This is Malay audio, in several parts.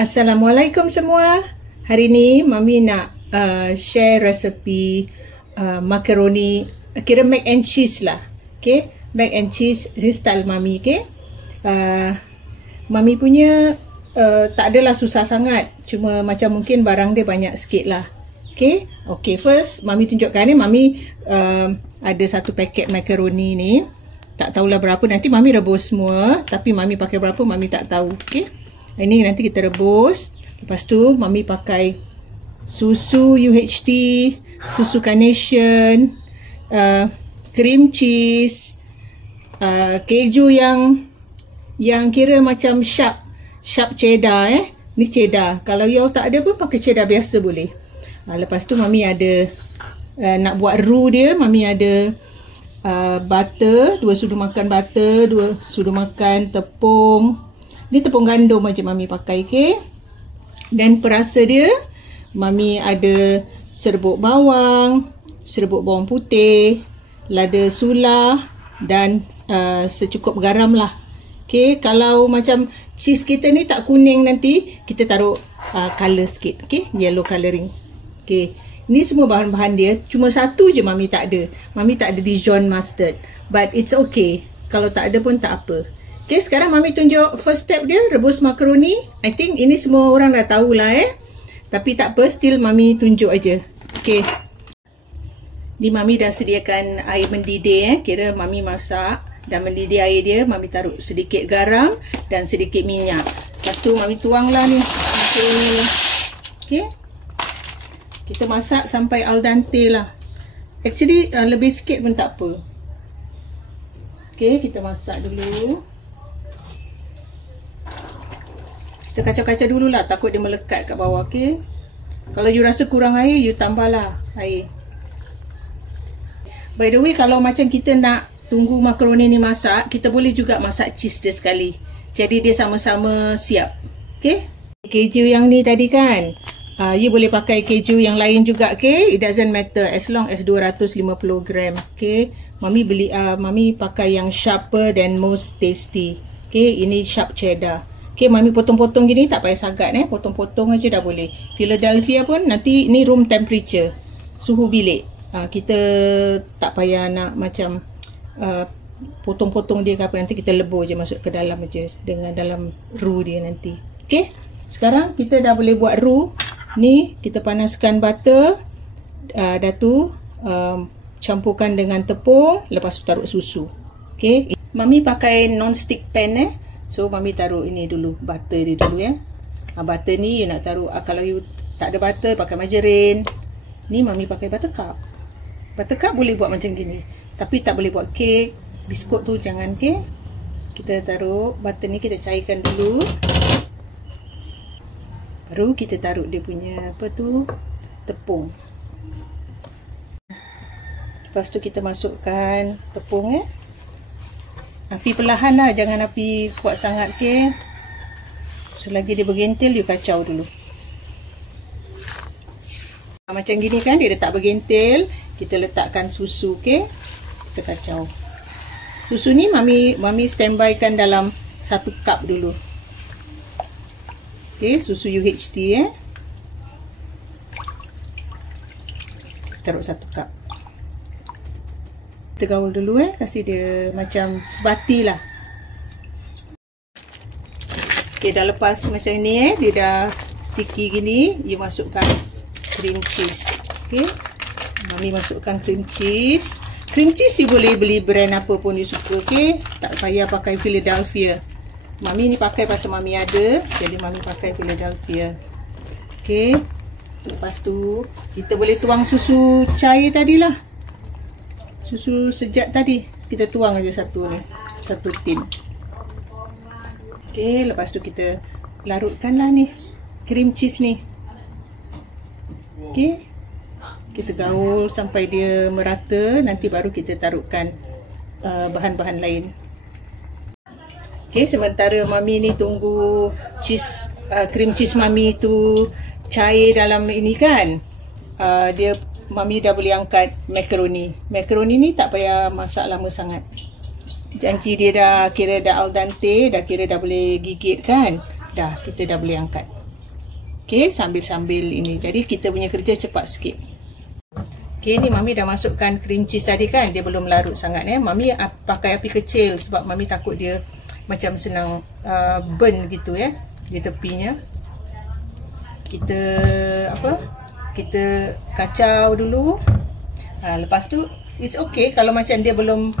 Assalamualaikum semua. Hari ni Mami nak share resepi macaroni, kira mac and cheese lah. Okay, mac and cheese style Mami. Okay, Mami punya tak adalah susah sangat, cuma macam mungkin barang dia banyak sikit lah. Okay, first Mami tunjukkan ni. Mami ada satu paket macaroni ni. Tak tahulah berapa, nanti Mami rebus semua. Tapi Mami pakai berapa Mami tak tahu. Okay, ini nanti kita rebus. Lepas tu Mami pakai susu UHT, susu carnation, cream cheese, keju yang kira macam sharp cheddar. Ni cheddar. Kalau you tak ada pun pakai cheddar biasa boleh. Lepas tu Mami ada nak buat roux dia. Mami ada butter, 2 sudu makan butter, 2 sudu makan tepung. Ni tepung gandum aja Mami pakai. Okay, dan perasa dia Mami ada serbuk bawang putih, lada sulah dan secukup garam lah. Okay, kalau macam cheese kita ni tak kuning, nanti kita taruh color sikit. Okay, yellow colouring. Okay, ni semua bahan-bahan dia. Cuma satu je Mami tak ada. Mami tak ada Dijon mustard, but it's okay. Kalau tak ada pun tak apa. Okay, sekarang Mami tunjuk first step dia, rebus makaroni. I think ini semua orang dah tahulah tapi tak apa, still Mami tunjuk aja. Okay, ni Mami dah sediakan air mendidih. Kira Mami masak dan mendidih air dia. Mami taruh sedikit garam dan sedikit minyak. Lepas tu Mami tuanglah ni makaroni ni. Okay, kita masak sampai al dente lah. Actually lebih sikit pun tak apa. Okay, kita masak dulu. Kita kacau-kacau dululah, takut dia melekat kat bawah. Okay, kalau you rasa kurang air, you tambahlah air. By the way, kalau macam kita nak tunggu makaroni ni masak, kita boleh juga masak cheese dia sekali. Jadi dia sama-sama siap. Okay, keju yang ni tadi kan, you boleh pakai keju yang lain juga. Okay, it doesn't matter as long as 250 gram. Okay, Mami pakai yang sharper dan most tasty. Okay, ini sharp cheddar. Okay, Mami potong-potong gini, tak payah sagat potong-potong aja dah boleh. Philadelphia pun nanti ni room temperature, suhu bilik. Kita tak payah nak macam potong-potong dia ke apa, nanti kita lebur je masuk ke dalam aja dengan dalam roux dia nanti. Okay, sekarang kita dah boleh buat roux. Ni kita panaskan butter, dah tu campurkan dengan tepung, lepas tu taruh susu. Okay, Mami pakai non-stick pan so Mami taruh ini dulu, butter dia dulu butter ni you nak taruh, kalau you tak ada butter pakai margarine. Ni Mami pakai buttercup. Buttercup boleh buat macam gini, tapi tak boleh buat kek, biskut tu jangan. Okay, kita taruh butter ni, kita cairkan dulu. Baru kita taruh dia punya tepung. Lepas tu kita masukkan tepung. Api perlahan lah, jangan api kuat sangat. Okay, selagi dia bergentil, you kacau dulu. Macam gini kan, dia dah tak bergentil, kita letakkan susu. Okay, kita kacau. Susu ni Mami standby kan dalam 1 cup dulu. Okay, susu UHT taruh 1 cup. Kita gaul dulu kasih dia macam sebati lah. Okay, dah lepas macam ni dia dah sticky gini, you masukkan cream cheese. Okay, Mami masukkan cream cheese. Cream cheese you boleh beli brand apa pun you suka. Okay, tak payah pakai Philadelphia. Mami ni pakai pasal Mami ada, jadi Mami pakai Philadelphia. Okay, lepas tu kita boleh tuang susu cair tadilah. Susu sejak tadi kita tuang aja satu tin. Okay, lepas tu kita larutkanlah ni cream cheese ni. Okay, kita gaul sampai dia merata, nanti baru kita taruhkan bahan-bahan lain. Okay, sementara Mami ni tunggu cream cheese Mami tu cair dalam ini kan, Mami dah boleh angkat makaroni. Makaroni ni tak payah masak lama sangat. Janji dia dah kira dah al dente, dah kira dah boleh gigit kan. Dah, kita dah boleh angkat. Okay, sambil-sambil ini. Jadi kita punya kerja cepat sikit. Okay, ni Mami dah masukkan cream cheese tadi kan. Dia belum larut sangat Mami pakai api kecil sebab Mami takut dia macam senang burn gitu di tepinya. Kita kita kacau dulu. Lepas tu it's okay kalau macam dia belum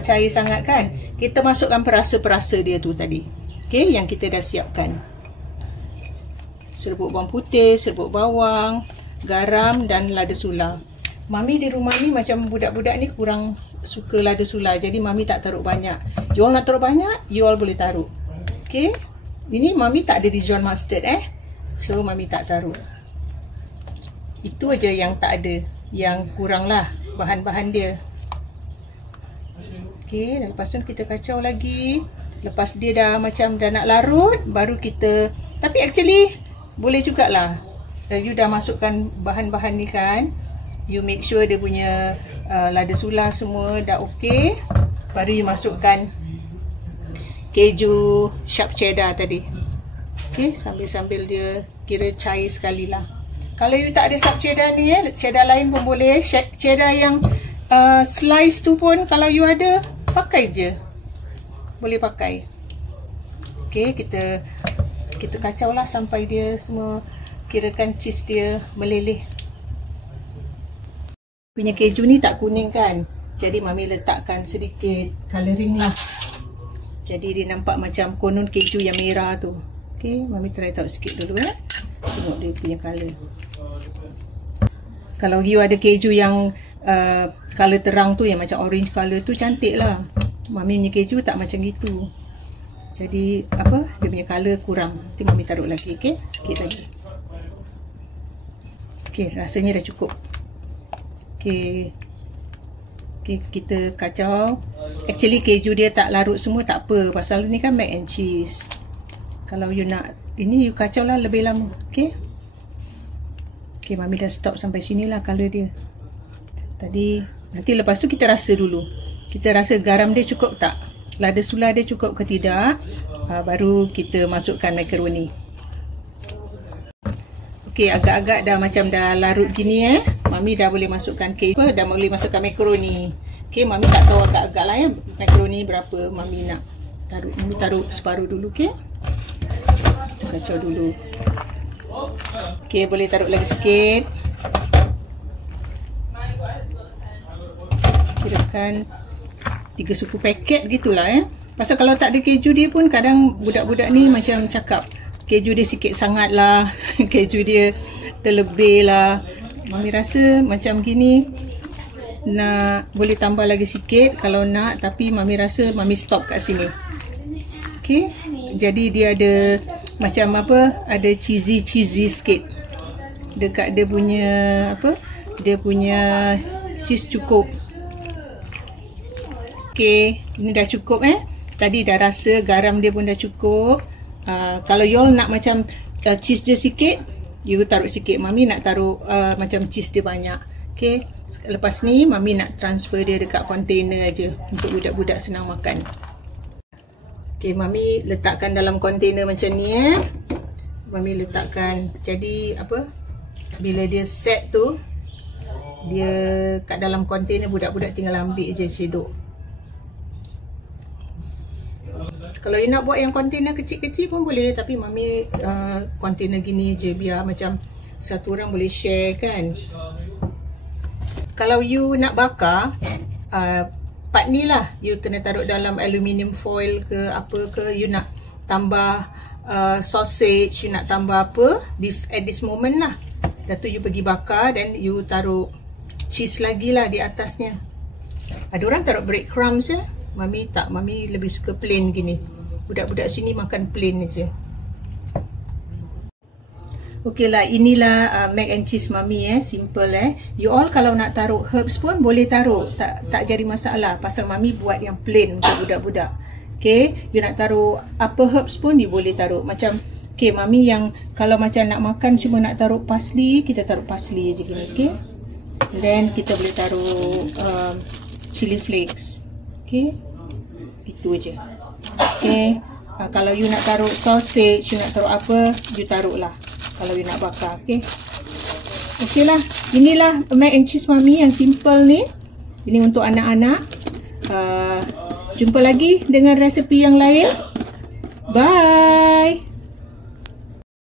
cair sangat kan. Kita masukkan perasa-perasa dia tu tadi. Okay, yang kita dah siapkan. Serbuk bawang putih, serbuk bawang, garam dan lada sula. Mami di rumah ni macam budak-budak ni kurang suka lada sula. Jadi Mami tak taruh banyak. You all nak taruh banyak, you all boleh taruh. Okay. Ini Mami tak ada Dijon mustard So Mami tak taruh. Itu aja yang tak ada. Yang kurang lah bahan-bahan dia. Okay. Dan lepas tu kita kacau lagi. Lepas dia dah macam dah nak larut, baru kita, tapi actually boleh jugalah. You dah masukkan bahan-bahan ni kan. You make sure dia punya lada sula semua dah okey. Baru you masukkan keju sharp cheddar tadi. Okey, sambil-sambil dia kira cair sekali lah. Kalau you tak ada sharp cheddar ni cheddar lain pun boleh. Cheddar yang slice tu pun kalau you ada, pakai je. Boleh pakai. Okey, kita kacau lah sampai dia semua, kirakan cheese dia meleleh. Punya keju ni tak kuning kan, jadi Mami letakkan sedikit colouring lah. Jadi dia nampak macam konon keju yang merah tu. Okay, Mami try taruh sikit dulu tengok dia punya colour. Kalau you ada keju yang colour terang tu, yang macam orange colour tu, cantik lah. Mami punya keju tak macam gitu. Jadi dia punya colour kurang. Nanti Mami taruh lagi, okey? Sikit lagi. Okey, rasanya dah cukup. Okey. Okey, kita kacau. Actually keju dia tak larut semua tak apa, pasal ni kan mac and cheese. Kalau you nak ini, you kacau lah lebih lama, okey? Okey, Mami dah stop sampai sinilah colour dia. Tadi, nanti lepas tu kita rasa dulu. Kita rasa garam dia cukup tak? Lada sula dia cukup ke tidak? Baru kita masukkan makaroni. Okey, agak-agak dah macam dah larut gini Mami dah boleh masukkan keju, dah boleh masukkan makaroni. Okey, Mami tak tahu agak-agak lah makaroni berapa Mami nak taruh. Mami taruh separuh dulu, okey? Kita kacau dulu. Okey, boleh taruh lagi sikit. Kirakan 3 suku paket gitulah Pasal kalau tak ada keju dia pun kadang budak-budak ni macam cakap keju dia sikit sangat lah. Keju dia terlebih lah. Mami rasa macam gini nak boleh tambah lagi sikit kalau nak, tapi Mami rasa Mami stop kat sini. Okay, jadi dia ada macam ada cheesy sikit dekat dia punya dia punya cheese cukup. Okay, ini dah cukup Tadi dah rasa garam dia pun dah cukup. Kalau you all nak macam cheese dia sikit, you taruh sikit. Mami nak taruh macam cheese dia banyak. Okay, lepas ni Mami nak transfer dia dekat container aja untuk budak-budak senang makan. Okay, Mami letakkan dalam container macam ni Mami letakkan. Jadi bila dia set tu, dia kat dalam container, budak-budak tinggal ambil je cedok. Kalau you nak buat yang kontainer kecil-kecil pun boleh, tapi Mami kontainer gini je biar macam satu orang boleh share kan. Kalau you nak bakar part ni lah, you kena taruh dalam aluminium foil ke apa ke. You nak tambah sausage, you nak tambah apa at this moment lah. Lepas tu you pergi bakar dan you taruh cheese lagi lah di atasnya. Ada orang taruh breadcrumbs Mami tak, Mami lebih suka plain gini. Budak-budak sini makan plain je. Okey lah, inilah mac and cheese Mami simple You all kalau nak taruh herbs pun boleh taruh, tak jadi masalah. Pasal Mami buat yang plain untuk budak-budak. Okey, you nak taruh apa herbs pun you boleh taruh. Macam okey, Mami yang kalau macam nak makan cuma nak taruh parsley, kita taruh parsley je gini, okey. Then kita boleh taruh chili flakes. Okay, itu je. Okay, kalau you nak taruh sausage, you nak taruh apa, you taruh lah. kalau you nak bakar. Okey lah. Inilah mac and cheese mami yang simple ni. Ini untuk anak-anak. Jumpa lagi dengan resepi yang lain. Bye.